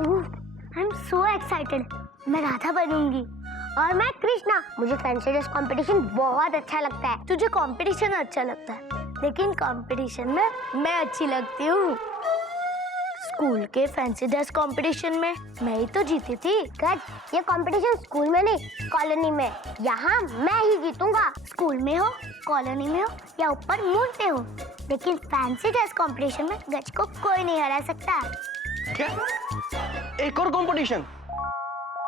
I am so excited. मैं राधा बनूंगी और मैं कृष्णा। मुझे फैंसी ड्रेस कंपटीशन बहुत अच्छा लगता है। तुझे कंपटीशन अच्छा लगता है, लेकिन कंपटीशन में मैं अच्छी लगती हूँ। स्कूल के फैंसी ड्रेस कंपटीशन में मैं ही तो जीती थी। गज, ये कंपटीशन स्कूल में नहीं, कॉलोनी में। यहाँ मैं ही जीतूंगा। स्कूल में हो, कॉलोनी में हो या ऊपर मून पे हो, लेकिन फैंसी ड्रेस कंपटीशन में गज को कोई नहीं हरा सकता। क्या? एक और कंपटीशन?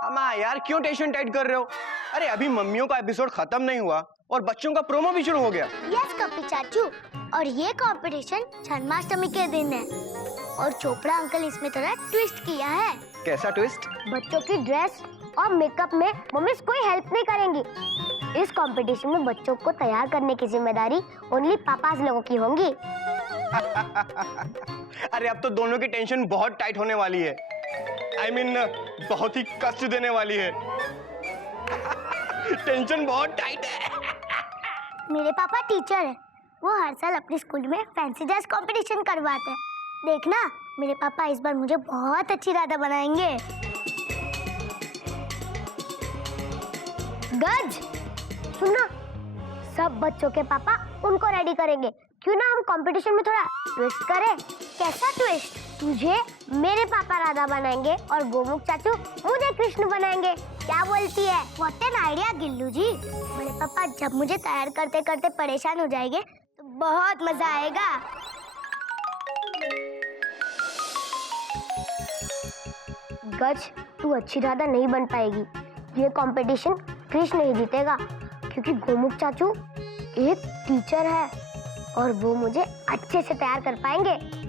अम्मा यार, क्यों टेंशन टाइट कर रहे हो? अरे अभी मम्मियों का एपिसोड खत्म नहीं हुआ और बच्चों का प्रोमो भी शुरू हो गया। यस कपी चाचू, और ये कंपटीशन जन्माष्टमी के दिन है और चोपड़ा अंकल इसमें थोड़ा ट्विस्ट किया है। कैसा ट्विस्ट? बच्चों की ड्रेस और मेकअप में मम्मी कोई हेल्प नहीं करेंगी। इस कंपटीशन में बच्चों को तैयार करने की जिम्मेदारी ओनली पापास लोगों की होंगी। अरे अब तो दोनों की टेंशन बहुत टाइट होने वाली है। I mean, बहुत ही कष्ट देने वाली है। टेंशन बहुत टाइट है। मेरे पापा टीचर है, वो हर साल अपने स्कूल में फैंसी ड्रेस कंपटीशन करवाते हैं। देखना, मेरे पापा इस बार मुझे बहुत अच्छी राधा बनाएंगे। गज, सुनो, सब बच्चों के पापा उनको रेडी करेंगे। क्यों ना हम कंपटीशन में थोड़ा ट्विस्ट करें? कैसा ट्विस्ट? तुझे मेरे पापा राधा बनाएंगे और गोमुख चाचू मुझे कृष्ण बनाएंगे। क्या बोलती है? व्हाट एन आइडिया गिल्लू जी। मेरे पापा जब मुझे तैयार करते करते परेशान हो जाएंगे तो बहुत मजा आएगा। गज, तू अच्छी राधा नहीं बन पाएगी। ये कंपटीशन कृष्ण ही जीतेगा, क्योंकि गोमुख चाचू एक टीचर है और वो मुझे अच्छे से तैयार कर पाएंगे।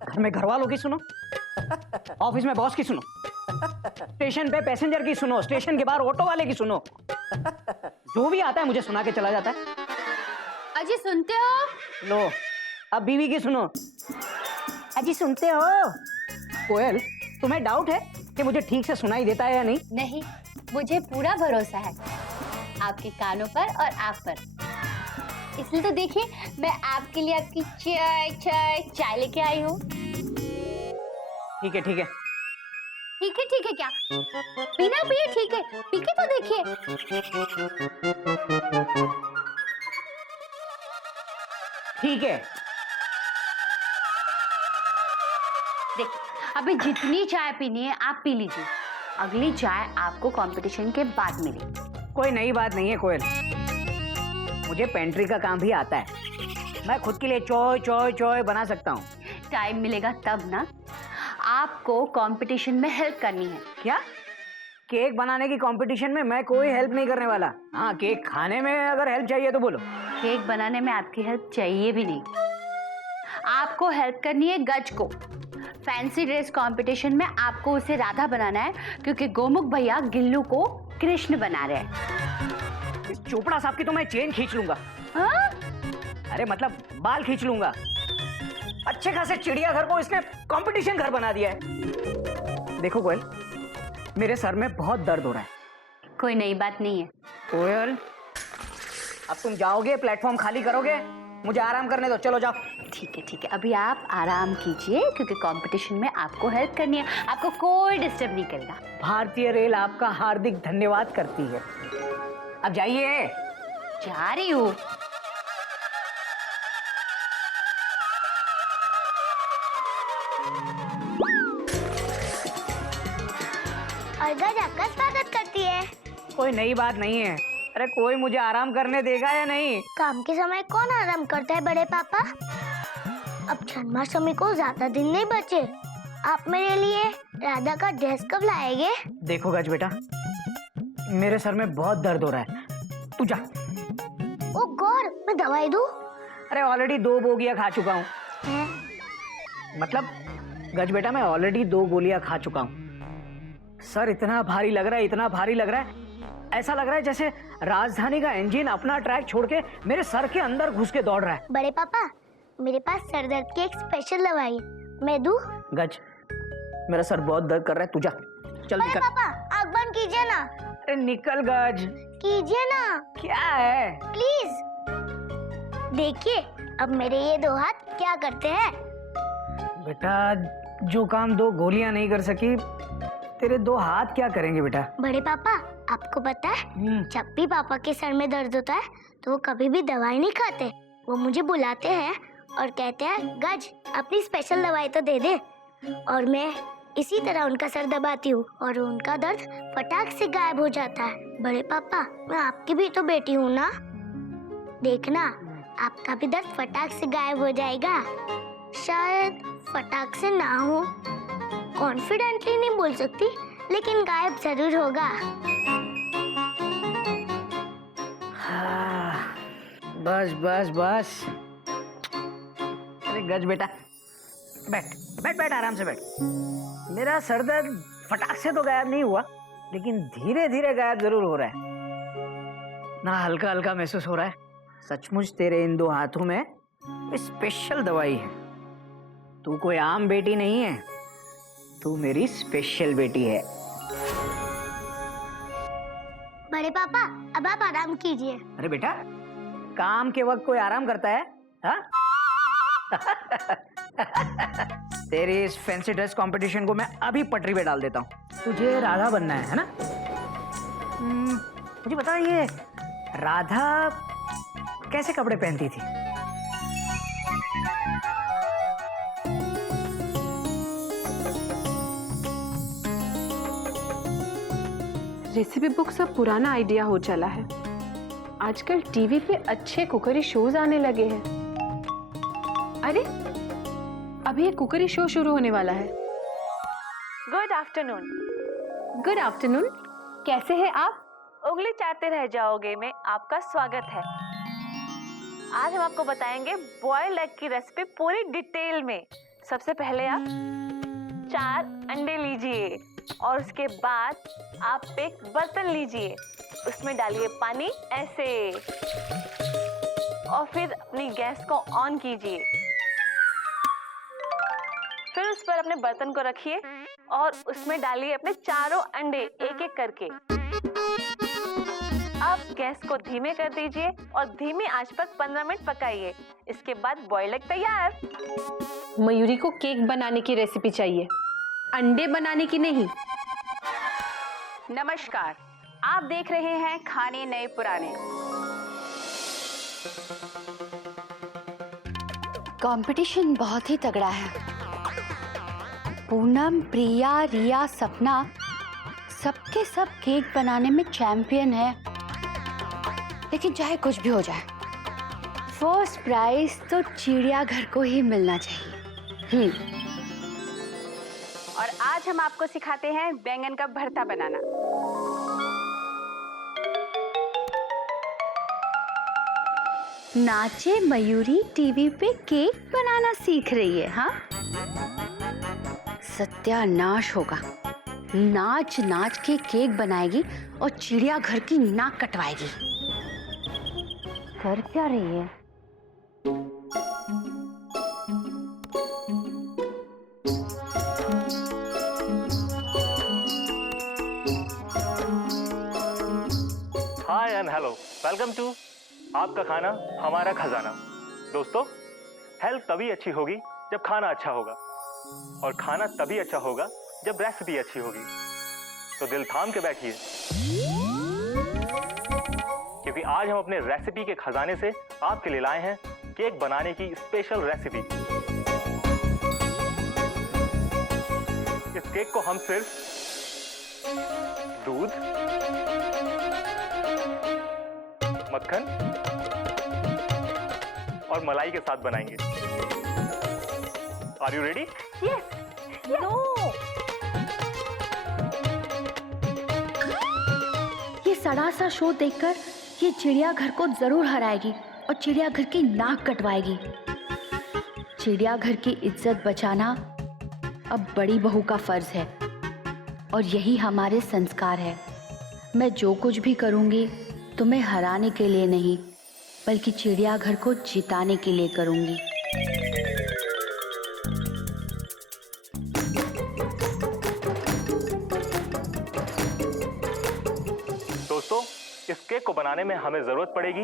घर में घर वालों की सुनो, ऑफिस में बॉस की सुनो, स्टेशन पे पैसेंजर की सुनो, स्टेशन के बाहर ऑटो वाले की सुनो। जो भी आता है मुझे सुना के चला जाता है। अजी सुनते हो? लो, अब बीवी की सुनो। अजी सुनते हो? कोयल, तुम्हें डाउट है कि मुझे ठीक से सुनाई देता है या नहीं? नहीं, मुझे पूरा भरोसा है आपके कानों पर और आप पर। इसलिए तो देखिए, मैं आपके लिए आपकी चाय चाय चाय लेके आई हूँ। ठीक है ठीक है। ठीक है ठीक है क्या? बिना पिए ठीक है, पी के तो देखिए। ठीक है। देखिए, अभी जितनी चाय पीनी है आप पी लीजिए। अगली चाय आपको कंपटीशन के बाद मिलेगी। कोई नई बात नहीं है कोयल, मुझे पेंट्री का काम भी आता है। मैं खुद के लिए चॉय चॉय चॉय बना सकता हूँ। टाइम मिलेगा तब ना। आपको कंपटीशन में हेल्प करनी है। क्या? केक बनाने की कंपटीशन में मैं कोई हेल्प नहीं करने वाला। हाँ, केक खाने में अगर हेल्प चाहिए तो बोलो। केक बनाने में आपकी हेल्प चाहिए भी नहीं। आपको हेल्प करनी है गज को। फैंसी ड्रेस कंपटीशन में आपको उसे राधा बनाना है, क्योंकि गोमुख भैया गिल्लू को कृष्ण बना रहे हैं। इस चोपड़ा साहब की तो मैं चेन खींच लूंगा। हाँ? अरे मतलब बाल खींच लूंगा। अच्छे खासे चिड़ियाघर को इसने कंपटीशन घर बना दिया है। देखो कोयल, मेरे सर में बहुत दर्द हो रहा है। कोई नई बात नहीं है। कोयल, अब तुम जाओगे, प्लेटफॉर्म खाली करोगे, मुझे आराम करने दो। चलो जाओ। ठीक है, अभी आप आराम कीजिए, क्योंकि कंपटीशन में आपको हेल्प करनी है। आपको कोई डिस्टर्ब नहीं करेगा। भारतीय रेल आपका हार्दिक धन्यवाद करती है। अब जाइए। जा रही हूँ। और गज आपका स्वागत करती है। कोई नई बात नहीं है। अरे कोई मुझे आराम करने देगा या नहीं? काम के समय कौन आराम करता है बड़े पापा? अब जन्माष्टमी को ज्यादा दिन नहीं बचे। आप मेरे लिए राधा का ड्रेस कब लाएंगे? देखो गज बेटा, मेरे सर में बहुत दर्द हो रहा है, तू जा। ओ गॉड, मैं दवाई दूं? अरे ऑलरेडी 2 बोगियां खा चुका हूँ। मतलब गज बेटा, मैं ऑलरेडी 2 गोलियां खा चुका हूँ। सर इतना भारी लग रहा है, इतना भारी लग रहा है, ऐसा लग रहा है जैसे राजधानी का इंजन अपना ट्रैक छोड़ के मेरे सर के अंदर घुस के दौड़ रहा है। बड़े पापा, मेरे पास सर दर्द की एक स्पेशल दवाई है, मैं दूं? गज, मेरा सर बहुत दर्द कर रहा है, तू जा। जल्दी बड़े कर। पापा, आग बंद कीजिए ना। अरे निकल गज। कीजिए ना क्या है? प्लीज। देखिए अब मेरे ये दो हाथ क्या करते हैं। बेटा जो काम दो गोलियां नहीं कर सकी, तेरे दो हाथ क्या करेंगे बेटा? बड़े पापा आपको पता है, जब भी पापा के सर में दर्द होता है तो वो कभी भी दवाई नहीं खाते। वो मुझे बुलाते हैं और कहते हैं गज अपनी स्पेशल दवाई तो दे दे, और मैं इसी तरह उनका सर दबाती हूँ और उनका दर्द फटाक से गायब हो जाता है। बड़े पापा मैं आपकी भी तो बेटी हूँ ना, देखना आपका भी दर्द फटाक से गायब हो जाएगा। शायद फटाक से ना हो, कॉन्फिडेंटली नहीं बोल सकती, लेकिन गायब जरूर होगा। हाँ, बस बस बस। अरे गज बेटा बैठ बैठ बैठ, आराम से बैठ। मेरा सर दर्द फटाक से तो गायब नहीं हुआ, लेकिन धीरे धीरे गायब जरूर हो रहा है ना। हल्का हल्का महसूस हो रहा है। सचमुच तेरे इन दो हाथों में स्पेशल दवाई है। तू कोई आम बेटी नहीं है, तू मेरी स्पेशल बेटी है। बड़े पापा अब आप आराम कीजिए। अरे बेटा काम के वक्त कोई आराम करता है? हाँ? तेरी इस फैंसी ड्रेस कंपटीशन को मैं अभी पटरी पे डाल देता हूँ। तुझे राधा बनना है ना? मुझे बता, ये राधा कैसे कपड़े पहनती थी? रेसिपी बुक सब पुराना आइडिया हो चला है। आजकल टीवी पे अच्छे कुकरी शोज आने लगे हैं। अरे अभी एक कुकरी शो शुरू होने वाला है। Good afternoon. गुड आफ्टरनून, कैसे हैं आप? उंगली चाटते रह जाओगे में आपका स्वागत है। आज हम आपको बताएंगे बॉइल्ड एग की रेसिपी पूरी डिटेल में। सबसे पहले आप 4 अंडे लीजिए और उसके बाद आप एक बर्तन लीजिए, उसमें डालिए पानी ऐसे, और फिर अपनी गैस को ऑन कीजिए। फिर उस पर अपने बर्तन को रखिए और उसमें डालिए अपने चारों अंडे एक एक करके। अब गैस को धीमे कर दीजिए और धीमी आंच पर 15 मिनट पकाइए। इसके बाद बॉइल्ड एग तैयार। मयूरी को केक बनाने की रेसिपी चाहिए, अंडे बनाने की नहीं। नमस्कार, आप देख रहे हैं खाने नए पुराने। कंपटीशन बहुत ही तगड़ा है। पूनम, प्रिया, रिया, सपना सबके सब केक बनाने में चैंपियन है। लेकिन चाहे कुछ भी हो जाए, फर्स्ट प्राइज तो चिड़ियाघर को ही मिलना चाहिए। और आज हम आपको सिखाते हैं बैंगन का भरता बनाना। नाचे मयूरी टीवी पे केक बनाना सीख रही है। हाँ, सत्यानाश होगा। नाच नाच के केक बनाएगी और चिड़ियाघर की नाक कटवाएगी। कर क्या रही है? हाय एंड हेलो, वेलकम टू आपका खाना हमारा खजाना। दोस्तों, हेल्थ तभी अच्छी होगी जब खाना अच्छा होगा, और खाना तभी अच्छा होगा जब रेसिपी अच्छी होगी। तो दिल थाम के बैठिए, क्योंकि आज हम अपने रेसिपी के खजाने से आपके लिए लाए हैं केक बनाने की स्पेशल रेसिपी। इस केक को हम सिर्फ दूध, मक्खन और मलाई के साथ बनाएंगे। Are you ready? Yes. No, ये सड़ा सा शो देखकर ये चिड़ियाघर को जरूर हराएगी और चिड़ियाघर की नाक कटवाएगी। चिड़ियाघर की इज्जत बचाना अब बड़ी बहू का फर्ज है, और यही हमारे संस्कार है। मैं जो कुछ भी करूंगी तुम्हें हराने के लिए नहीं, बल्कि चिड़ियाघर को जिताने के लिए करूंगी। इस केक को बनाने में हमें जरूरत पड़ेगी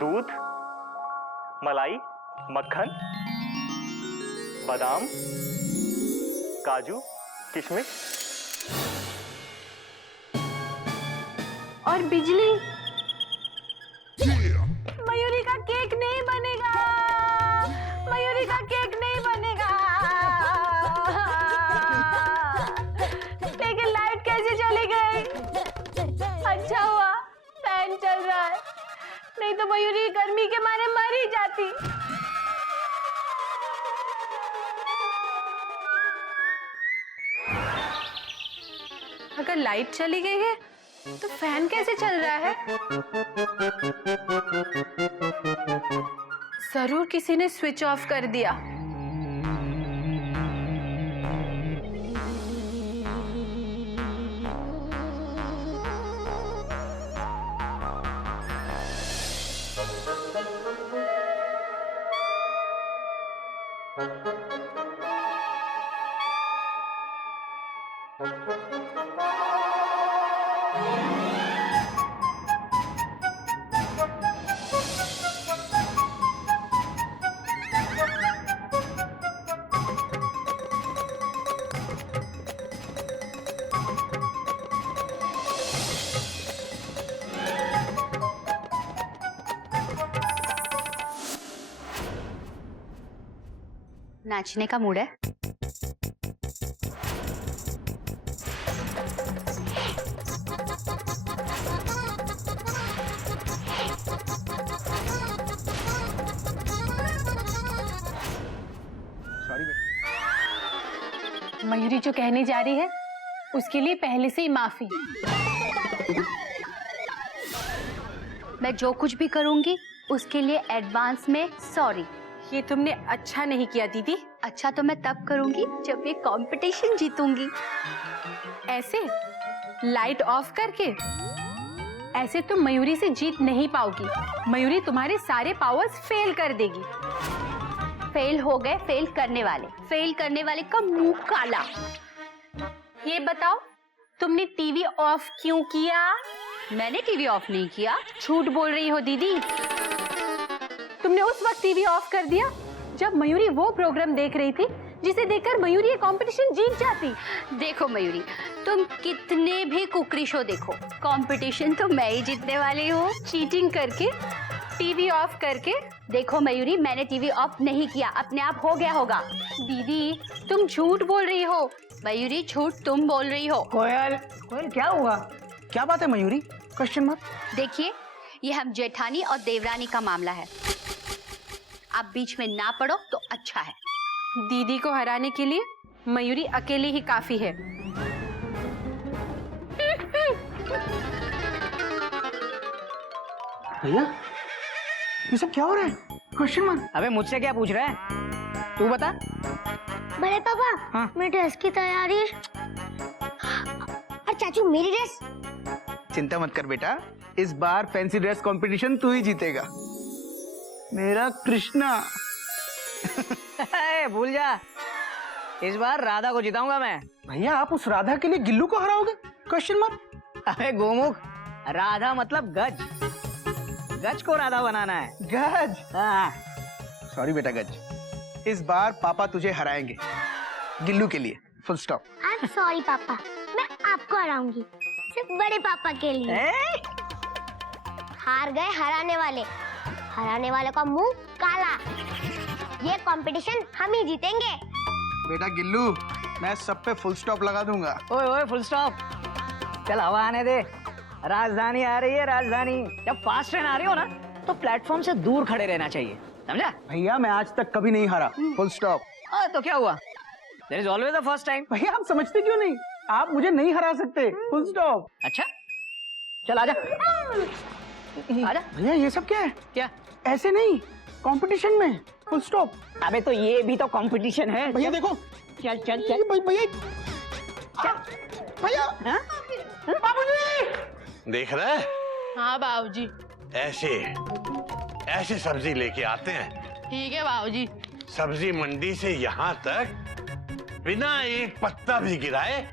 दूध, मलाई, मक्खन, बादाम, काजू, किशमिश और बिजली। मयूरी का केक नहीं बनेगा, मयूरी का केक नहीं बनेगा। लेकिन लाइट कैसे चली गई? अच्छा हुआ फैन चल रहा है, नहीं तो मयूरी गर्मी के मारे मर ही जाती। अगर लाइट चली गई है तो फैन कैसे चल रहा है? जरूर किसी ने स्विच ऑफ कर दिया। नाचने का मूड है? मयूरी जो कहने जा रही है उसके लिए पहले से ही माफी। मैं जो कुछ भी करूंगी उसके लिए एडवांस में सॉरी। ये तुमने अच्छा नहीं किया दीदी। अच्छा तो मैं तब करूंगी जब ये कंपटीशन जीतूंगी। ऐसे लाइट ऑफ करके? ऐसे तुम मयूरी से जीत नहीं पाओगी। मयूरी तुम्हारे सारे पावर्स फेल कर देगी। फेल हो गए फेल करने वाले का मुंह काला। ये बताओ तुमने टीवी ऑफ क्यों किया? मैंने टीवी ऑफ नहीं किया। झूठ बोल रही हो दीदी। तुमने उस वक्त टीवी ऑफ कर दिया जब मयूरी वो प्रोग्राम देख रही थी जिसे देखकर मयूरी ये कंपटीशन जीत जाती। देखो मयूरी, तुम कितने भी कुकरी शो देखो, कंपटीशन तो मैं ही जीतने वाली हूँ। चीटिंग करके, टीवी ऑफ करके। देखो मयूरी, मैंने टीवी ऑफ नहीं किया, अपने आप हो गया होगा। दीदी तुम झूठ बोल रही हो। मयूरी झूठ तुम बोल रही हो। कोयल, कोयल क्या हुआ? क्या बात है मयूरी? Question mark. देखिए, ये हम जेठानी और देवरानी का मामला है। आप बीच में ना पड़ो तो अच्छा है। दीदी को हराने के लिए मयूरी अकेली ही काफी है। भैया ये सब क्या हो रहा है? Question mark. अबे मुझसे क्या पूछ रहा है? तू बता। बड़े पापा, हाँ? मेरी ड्रेस की तैयारी। और चाचू मेरी ड्रेस। चिंता मत कर बेटा, इस बार फैंसी ड्रेस कंपटीशन तू ही जीतेगा, मेरा कृष्णा। भूल जा, इस बार राधा को जिताऊंगा मैं। भैया आप उस राधा के लिए गिल्लू को हराओगे? Question mark. अबे गोमुख, राधा मतलब गज। गज को राधा बनाना है। गज? हाँ। सॉरी बेटा गज, इस बार पापा तुझे हराएंगे गिल्लू के लिए, full stop. I am sorry पापा, मैं आपको हराऊंगी सिर्फ बड़े पापा के लिए। हार गए हराने वाले का मुंह काला। ये कंपटीशन हम ही जीतेंगे। बेटा गिल्लू, मैं सब पे फुल स्टॉप लगा दूंगा। ओए ओए फुल स्टॉप, चल हवा आने दे। राजधानी आ रही है, राजधानी। जब फास्ट ट्रेन आ रही हो ना तो प्लेटफॉर्म से दूर खड़े रहना चाहिए, समझा? भैया मैं आज तक कभी नहीं हारा, फुल स्टॉप। तो क्या हुआ? There is always the first time. भैया आप समझते क्यों नहीं? आप मुझे नहीं हरा सकते, फुल स्टॉप। अच्छा चल आजा, आजा। भैया ये सब क्या है? क्या? ऐसे नहीं, कंपटीशन में फुल स्टॉप। अबे तो ये भी तो कंपटीशन है। भैया देखो, चल चल चल भैया भैया, हाँ? बाबूजी। देख रहा है? हाँ बाबूजी। ऐसे सब्जी लेके आते हैं। ठीक है बाबूजी। सब्जी मंडी से यहाँ तक बिना एक पत्ता भी गिराए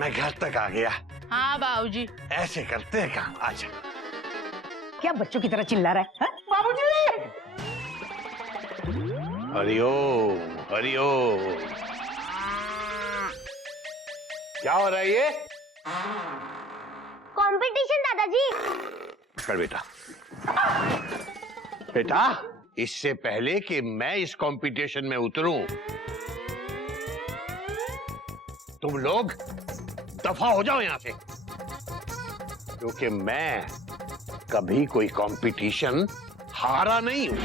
मैं घर तक आ गया। हाँ बाबूजी। ऐसे करते हैं काम। आजा क्या बच्चों की तरह चिल्ला रहा है? बाबूजी! हरिओम हरिओम। क्या हो रहा है ये? कंपटीशन दादाजी। कर बेटा। बेटा, इससे पहले कि मैं इस कंपटीशन में उतरूं, तुम लोग दफा हो जाओ यहां से, क्योंकि मैं कभी कोई कंपटीशन हारा नहीं हूं।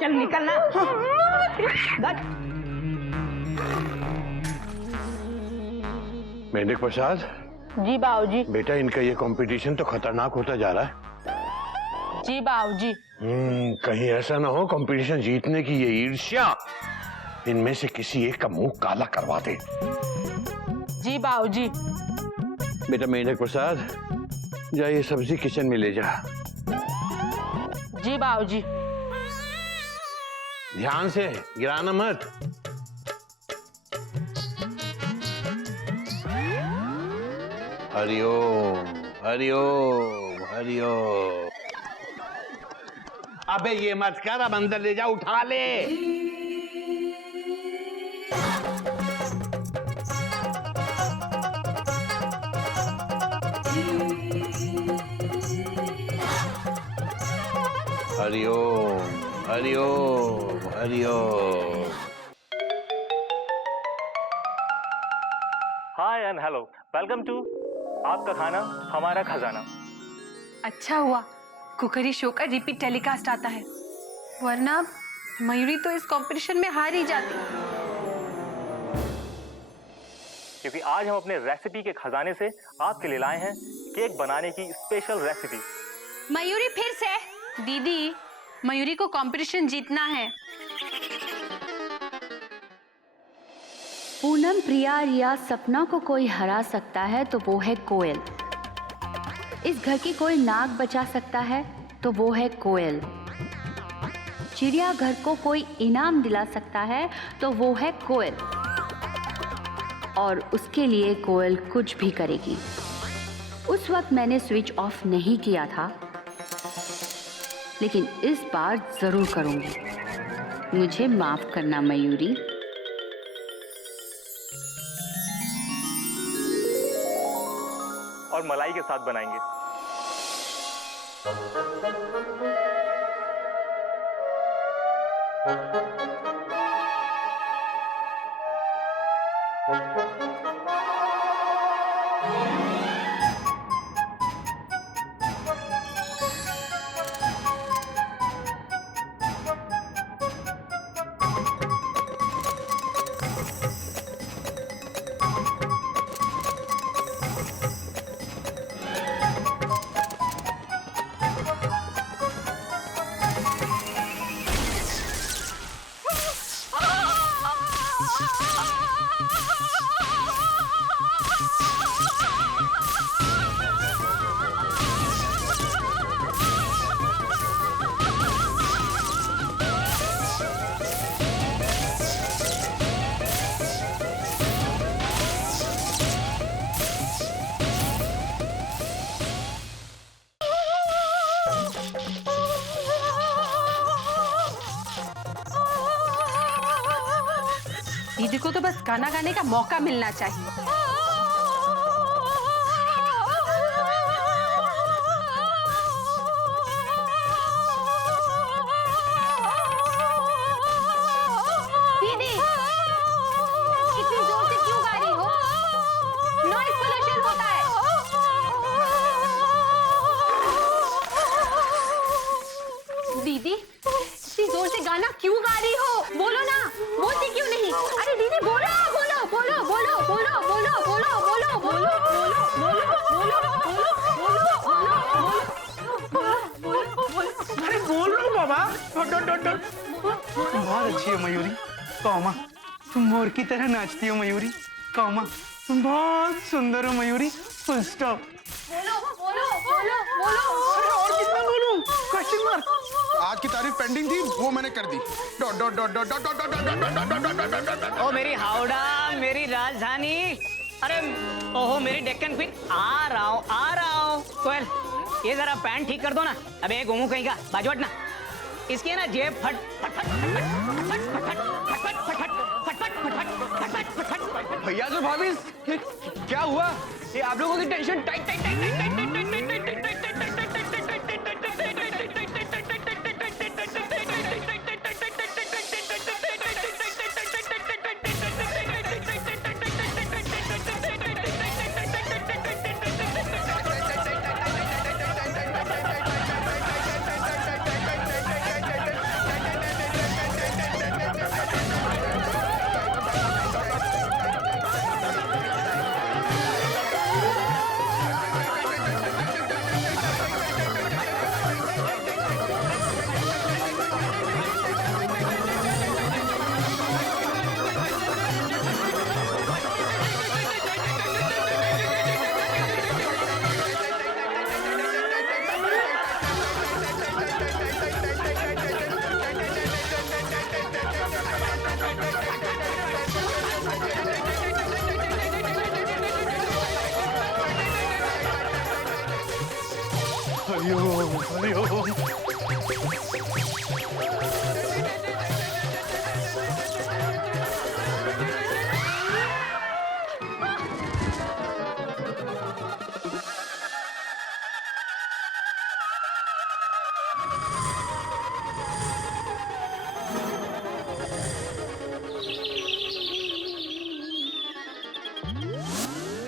चल निकलना। मेंढक प्रसाद। जी बाबूजी। बेटा, इनका ये कंपटीशन तो खतरनाक होता जा रहा है। जी बाबूजी। कहीं ऐसा ना हो कंपटीशन जीतने की ये ईर्ष्या इनमें से किसी एक का मुंह काला करवा दे। जी बाबूजी। बेटा मेंढक प्रसाद, जा ये सब्जी किचन में ले जा। जी बाबूजी। ध्यान से गिराना मत। हरिओम हरिओम हरिओम। अबे ये मत कर, अब अंदर ले जा, उठा ले। हरिओम हरिओम हरिओम। हाय एंड हेलो, वेलकम टू आपका खाना हमारा खजाना। अच्छा हुआ कुकरी शो का रिपीट टेलीकास्ट आता है, वरना मयूरी तो इस कंपटीशन में हार ही जाती। क्योंकि आज हम अपने रेसिपी के खजाने से आपके लिए लाए हैं केक बनाने की स्पेशल रेसिपी। मयूरी फिर से। दीदी, मयूरी को कंपटीशन जीतना है। पूनम, प्रिया या सपना को कोई हरा सकता है तो वो है कोयल। इस घर की कोई नाक बचा सकता है तो वो है कोयल। चिड़ियाघर को कोई इनाम दिला सकता है तो वो है कोयल। और उसके लिए कोयल कुछ भी करेगी। उस वक्त मैंने स्विच ऑफ नहीं किया था, लेकिन इस बार जरूर करूंगी। मुझे माफ करना मयूरी। और मलाई के साथ बनाएंगे। दीदी को तो बस गाना गाने का मौका मिलना चाहिए। दीदी, इतनी जोर से क्यों गा रही हो? नॉइज पोल्यूशन होता है। दीदी, इतनी जोर से गाना क्यों गा रही हो? बोलो ना, बोलती क्यों नहीं? अरे दीदी बोलो बोलो बोलो बोलो बोलो बोलो बोलो बोलो बोलो बोलो बोलो। अरे बोल लो बाबा। बहुत अच्छी है मयूरी। कौमा, तुम मोर की तरह नाचती हो मयूरी। कौमा, तुम बहुत सुंदर हो मयूरी, फुल स्टॉप। और कितना बोलूं? Question mark. आज की तारीफ पेंडिंग थी, वो मैंने कर दी। Dot dot dot dot dot dot dot dot dot dot dot dot dot. ओ मेरी हावड़ा, मेरी राजधानी, अरे ओहो मेरी डेक्कन क्वीन, आ रहा हूँ। कोयल, ये जरा पैंट ठीक कर दो ना। अबे गोमू कहीं का, बाजू हटना। इसकी है ना जेब फट फट फट फट फट फट फट फट फट फट फट फट फट। भैया तो भाभी, ये क्या हुआ? ये आप लोगों की tension tight tight tight tight tight tight tight tight tight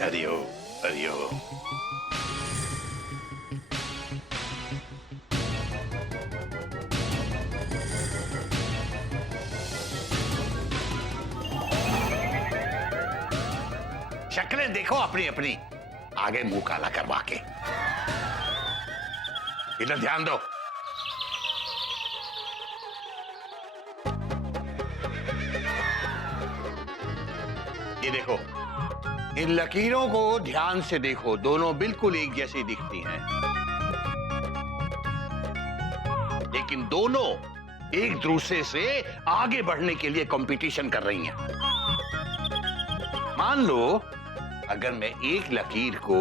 Hariom Hariom. शक्लें देखो अपनी अपनी, आगे मुंह काला करवा के। इधर ध्यान दो। ये देखो, इन लकीरों को ध्यान से देखो, दोनों बिल्कुल एक जैसी दिखती हैं, लेकिन दोनों एक दूसरे से आगे बढ़ने के लिए कंपटीशन कर रही हैं। मान लो अगर मैं एक लकीर को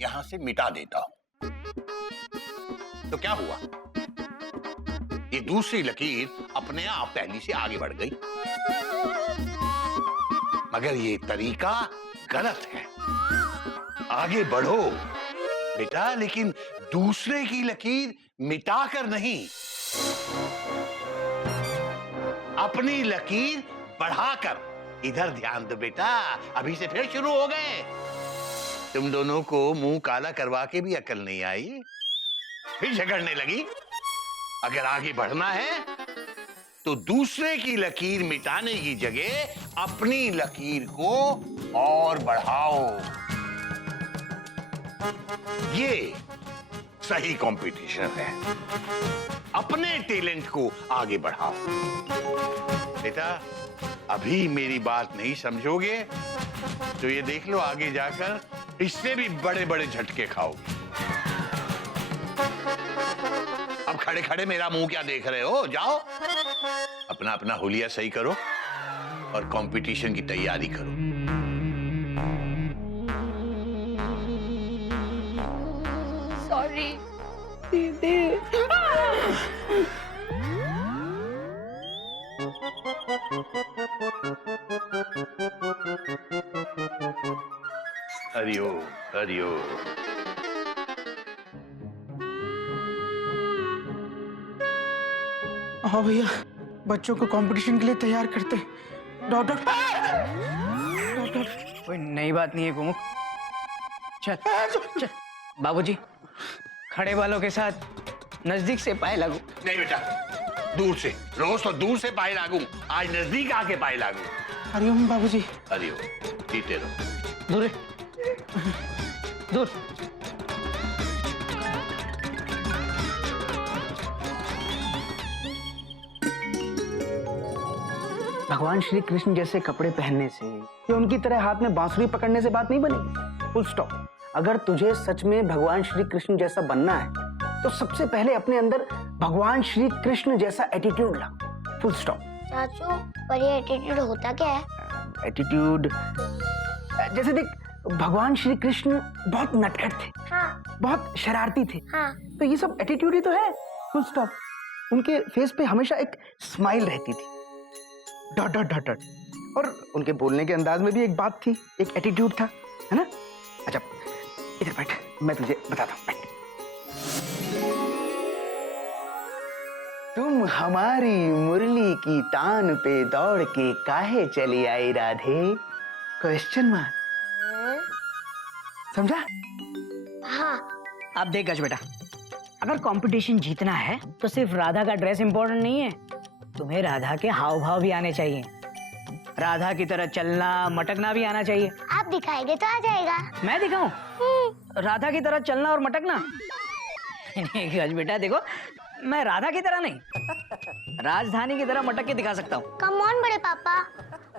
यहां से मिटा देता हूं तो क्या हुआ? ये दूसरी लकीर अपने आप पहली से आगे बढ़ गई। मगर ये तरीका गलत है। आगे बढ़ो बेटा, लेकिन दूसरे की लकीर मिटाकर नहीं, अपनी लकीर बढ़ाकर। इधर ध्यान दो बेटा, अभी से फिर शुरू हो गए। तुम दोनों को मुंह काला करवा के भी अकल नहीं आई, फिर झगड़ने लगी। अगर आगे बढ़ना है तो दूसरे की लकीर मिटाने की जगह अपनी लकीर को और बढ़ाओ। ये सही कंपटीशन है। अपने टैलेंट को आगे बढ़ाओ। बेटा, अभी मेरी बात नहीं समझोगे तो ये देख लो, आगे जाकर इससे भी बड़े बड़े झटके खाओगे। अब खड़े खड़े मेरा मुंह क्या देख रहे हो? जाओ अपना अपना हुलिया सही करो और कंपटीशन की तैयारी करो। सॉरी दीदी। हरिओम हरिओम। हाँ भैया, बच्चों को कंपटीशन के लिए तैयार करते। डॉट डॉट कोई नई बात नहीं है गोमुख। चल चल बाबूजी, खड़े वालों के साथ नजदीक से पाए लागू। नहीं बेटा, दूर से। रोज तो दूर से पाए लागू, आज नजदीक आके पाए लागू। हरिओम बाबूजी। हरिओम। जीते रहो। दूर दूर। भगवान श्री कृष्ण जैसे कपड़े पहनने से या उनकी तरह हाथ में बांसुरी पकड़ने से बात नहीं बनेगी। Full stop. अगर तुझे सच में भगवान श्री कृष्ण जैसा बनना है तो सबसे पहले अपने अंदर भगवान श्री कृष्ण जैसा एटीट्यूड ला। Full stop. चाचू, पर ये एटीट्यूड होता क्या है? एटीट्यूड जैसे देख, भगवान श्री कृष्ण बहुत नटखट थे, हाँ बहुत शरारती थे, हाँ। तो ये सब एटीट्यूड ही तो है। Full stop. उनके फेस पे हमेशा एक स्माइल रहती थी, डॉट डॉट डॉट डॉट, और उनके बोलने के अंदाज में भी एक बात थी, एक एटीट्यूड था, है ना? अच्छा इधर बैठ, मैं तुझे बताता हूँ, बैठ। तुम हमारी मुरली की तान पे दौड़ के काहे चली आई राधे? Question mark. समझा? हाँ। अब देख गज बेटा, अगर कंपटीशन जीतना है तो सिर्फ राधा का ड्रेस इंपॉर्टेंट नहीं है, तुम्हें राधा के हाव भाव भी आने चाहिए। राधा की तरह चलना मटकना भी आना चाहिए। आप दिखाएंगे तो आ जाएगा। मैं दिखाऊं? राधा की तरह चलना और मटकना? नहीं गज बेटा, देखो मैं राधा की तरह नहीं, राजधानी की तरह मटक के दिखा सकता हूँ। कम ऑन बड़े पापा,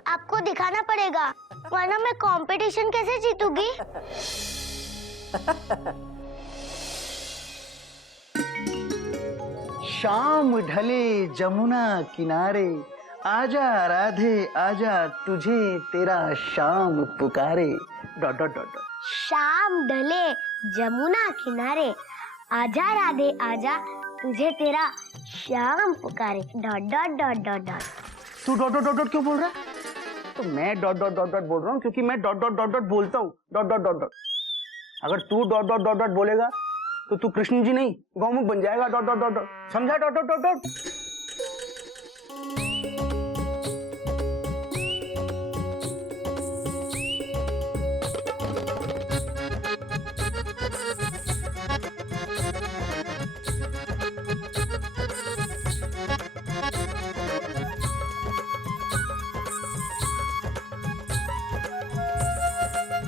आपको दिखाना पड़ेगा, वरना मैं कंपटीशन कैसे जीतूंगी? शाम ढले जमुना किनारे, आजा राधे आजा, तुझे तेरा शाम पुकारे। Dot dot dot dot. शाम ढले जमुना किनारे, आजा राधे आजा, तुझे तेरा शाम पुकारे। Dot dot dot dot dot. तू डॉट डॉट डॉट डॉट क्यों बोल रहा है? तो मैं डॉट डॉट डॉट डॉट बोल रहा हूँ क्योंकि मैं डॉट डॉट डॉट डॉट बोलता हूँ। Dot dot dot dot. अगर तू डॉट डॉट डॉट डॉट बोलेगा तो तू कृष्ण जी नहीं गौमुख बन जाएगा। Dot dot dot dot. समझा? Dot dot dot dot.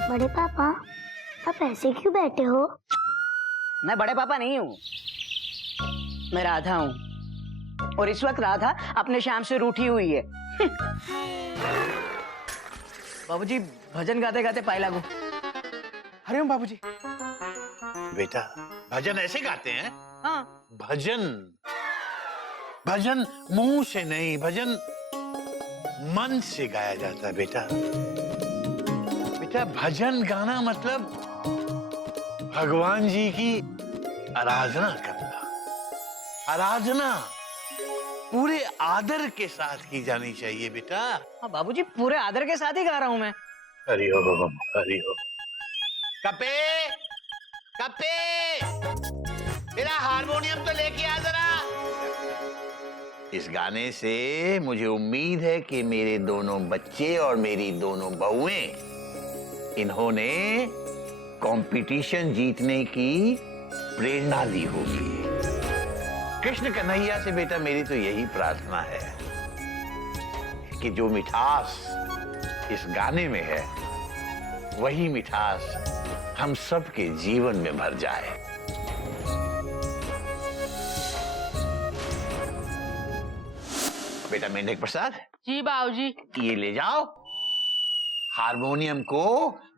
बड़े पापा, आप ऐसे क्यों बैठे हो? मैं बड़े पापा नहीं हूँ, मैं राधा हूँ, और इस वक्त राधा अपने श्याम से रूठी हुई है। बाबूजी भजन गाते गाते पाए लागू। हरिओम बाबूजी। बेटा भजन ऐसे गाते हैं? हाँ। भजन, भजन मुंह से नहीं, भजन मन से गाया जाता है बेटा। बेटा भजन गाना मतलब भगवान जी की आराधना करना। आराधना पूरे आदर के साथ की जानी चाहिए बेटा। हाँ बाबूजी, पूरे आदर के साथ ही गा रहा हूँ मैं। हरि ओम, हरि ओम। कपे, कपे, मेरा हारमोनियम तो लेके आ जरा। इस गाने से मुझे उम्मीद है कि मेरे दोनों बच्चे और मेरी दोनों बहुएं, इन्होंने कंपटीशन जीतने की प्रेरणा ली होगी। कृष्ण कन्हैया से बेटा मेरी तो यही प्रार्थना है कि जो मिठास इस गाने में है वही मिठास हम सबके जीवन में भर जाए। बेटा मेंढक प्रसाद। जी बाबूजी। ये ले जाओ, हारमोनियम को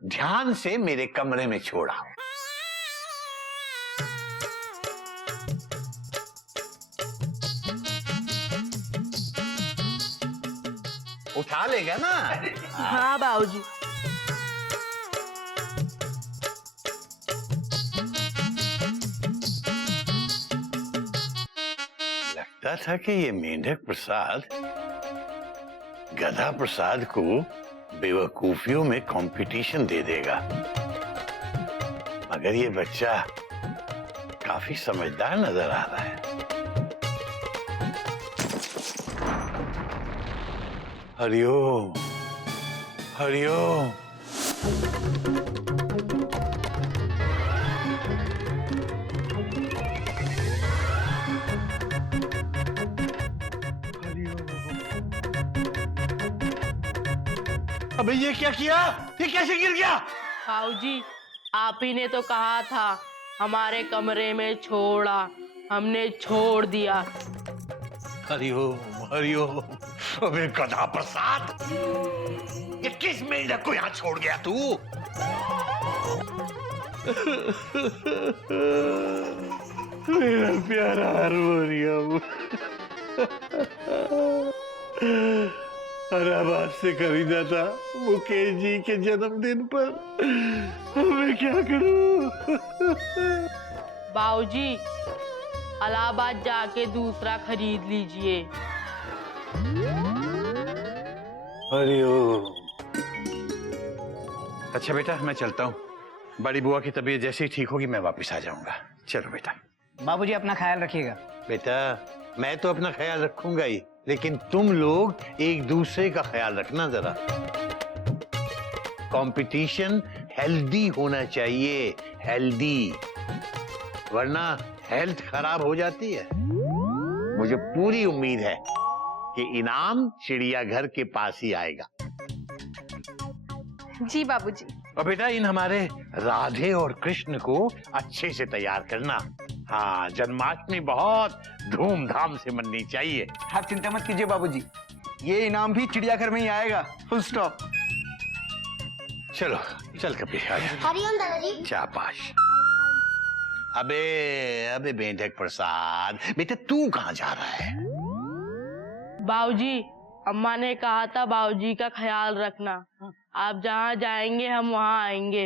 ध्यान से मेरे कमरे में छोड़ा। उठा लेगा ना? हाँ बाबूजी। लगता था कि ये मेंढक प्रसाद गधा प्रसाद को बेवकूफियों में कंपटीशन दे देगा, मगर ये बच्चा काफी समझदार नजर आ रहा है। हरिओम, हरिओम। अबे ये क्या किया? ये कैसे गिर गया? बाबूजी, आप ही ने तो कहा था हमारे कमरे में छोड़ा, हमने छोड़ दिया। हरिओम, हरिओम। अबे गधा प्रसाद, ये किस मेंढक को यहाँ छोड़ गया तू? मेरा प्यारा हारमोनियम, इलाहाबाद से खरीदा था मुकेश जी के जन्मदिन पर। मैं क्या करूं? बाबूजी, इलाहाबाद जाके दूसरा खरीद लीजिए। हरिओम। अच्छा बेटा, मैं चलता हूँ। बड़ी बुआ की तबीयत जैसे ही ठीक होगी मैं वापस आ जाऊंगा। चलो बेटा। बाबूजी अपना ख्याल रखिएगा। बेटा, मैं तो अपना ख्याल रखूंगा ही, लेकिन तुम लोग एक दूसरे का ख्याल रखना जरा। कंपटीशन हेल्दी होना चाहिए, हेल्दी, वरना हेल्थ खराब हो जाती है। मुझे पूरी उम्मीद है कि इनाम चिड़ियाघर के पास ही आएगा। जी बाबूजी। और बेटा, इन हमारे राधे और कृष्ण को अच्छे से तैयार करना। हाँ, जन्माष्टमी बहुत धूमधाम से मननी चाहिए। आप चिंता मत कीजिए बाबूजी, ये इनाम भी चिड़ियाघर में ही आएगा। Full stop. चलो चल कपिल, हरिओम दादाजी। शाबाश। अबे अबे मेंढक प्रसाद, बेटा तू कहाँ जा रहा है? बाबूजी, अम्मा ने कहा था बाबूजी का ख्याल रखना। आप जहाँ जाएंगे हम वहाँ आएंगे।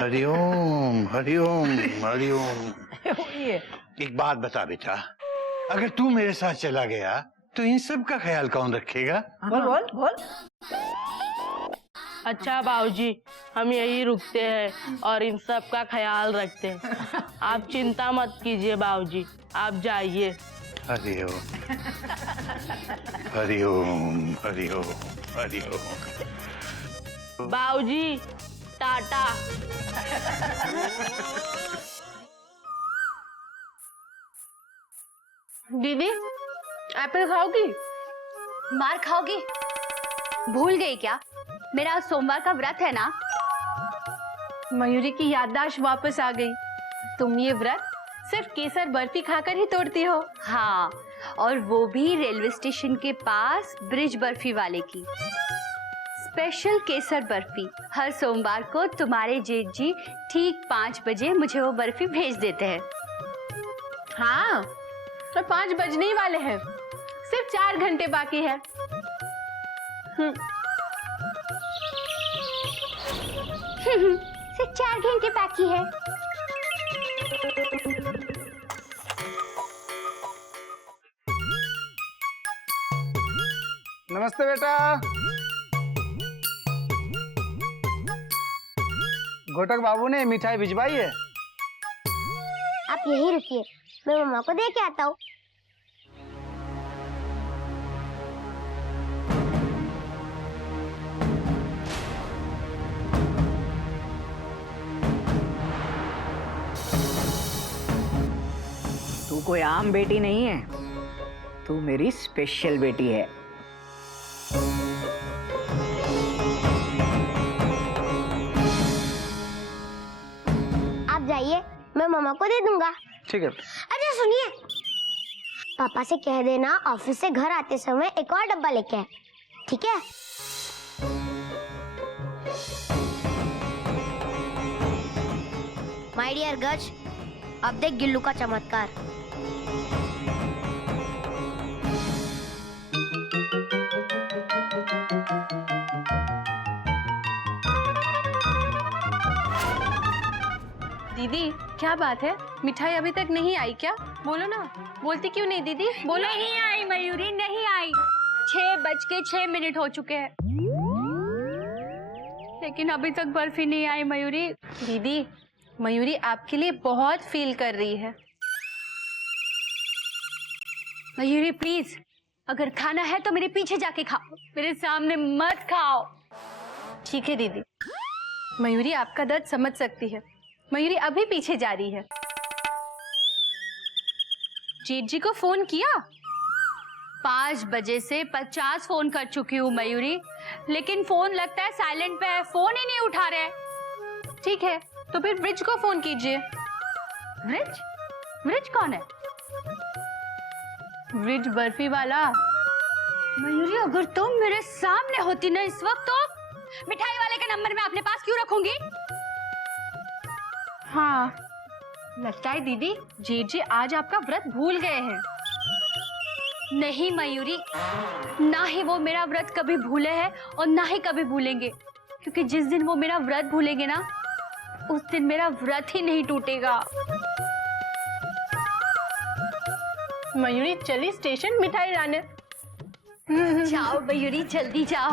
हरिओम हरिओम हरिओम। ये एक बात बता बेटा, अगर तू मेरे साथ चला गया तो इन सब का ख्याल कौन रखेगा? बोल बोल बोल। अच्छा बाबूजी, हम यही रुकते हैं और इन सब का ख्याल रखते हैं। आप चिंता मत कीजिए बाबूजी, आप जाइए। हरिओम हरिओम हरिओम हरिओम। बाबूजी, टाटा। दीदी, एप्पल खाओगी? मार खाओगी? भूल गई क्या? मेरा आज सोमवार का व्रत है ना। मयूरी की याददाश्त वापस आ गई। तुम ये व्रत सिर्फ केसर बर्फी खाकर ही तोड़ती हो। हाँ, और वो भी रेलवे स्टेशन के पास ब्रिज बर्फी वाले की स्पेशल केसर बर्फी। हर सोमवार को तुम्हारे जेठ जी ठीक 5 बजे मुझे वो बर्फी भेज देते हैं। हाँ, तो 5 बजने ही वाले हैं। सिर्फ 4 घंटे बाकी है। सिर्फ 4 घंटे बाकी है। नमस्ते बेटा। घोटक बाबू ने मिठाई भिजवाई है। आप यहीं रुकिए, मैं मम्मा को दे के आता हूँ। तू कोई आम बेटी नहीं है, तू मेरी स्पेशल बेटी है। आप जाइए, मैं मम्मा को दे दूंगा। ठीक है। अच्छा सुनिए, पापा से कह देना ऑफिस से घर आते समय एक और डब्बा लेके आए, ठीक है? माय डियर गज, अब देख गिल्लू का चमत्कार। दीदी, क्या बात है? मिठाई अभी तक नहीं आई क्या? बोलो ना। बोलती क्यों नहीं दीदी? बोलो। नहीं आई मयूरी, नहीं आई। 6:06 हो चुके हैं, लेकिन अभी तक बर्फी नहीं आई मयूरी। दीदी, मयूरी आपके लिए बहुत फील कर रही है। मयूरी प्लीज, अगर खाना है तो मेरे पीछे जाके खाओ, मेरे सामने मत खाओ। ठीक है दीदी, मयूरी आपका दर्द समझ सकती है। मयूरी अभी पीछे जा रही है। जेठ जी को फोन किया? 5 बजे से 50 फोन कर चुकी हूँ मयूरी, लेकिन फोन लगता है साइलेंट पे है, फोन ही नहीं उठा रहे। ठीक है, तो फिर ब्रिज को फोन कीजिए। ब्रिज? ब्रिज कौन है? ब्रिज बर्फी वाला। मयूरी, अगर तुम मेरे सामने होती ना इस वक्त तो मिठाई वाले का नंबर मैं अपने पास क्यों रखूंगी? हाँ, लगता है दीदी जेठ जी आज आपका व्रत भूल गए हैं। नहीं मयूरी, ना ही वो मेरा व्रत कभी भूले हैं और ना ही कभी भूलेंगे, क्योंकि जिस दिन वो मेरा व्रत भूलेंगे ना, उस दिन मेरा व्रत ही नहीं टूटेगा। मयूरी चली स्टेशन मिठाई लाने। जाओ मयूरी, जल्दी जाओ।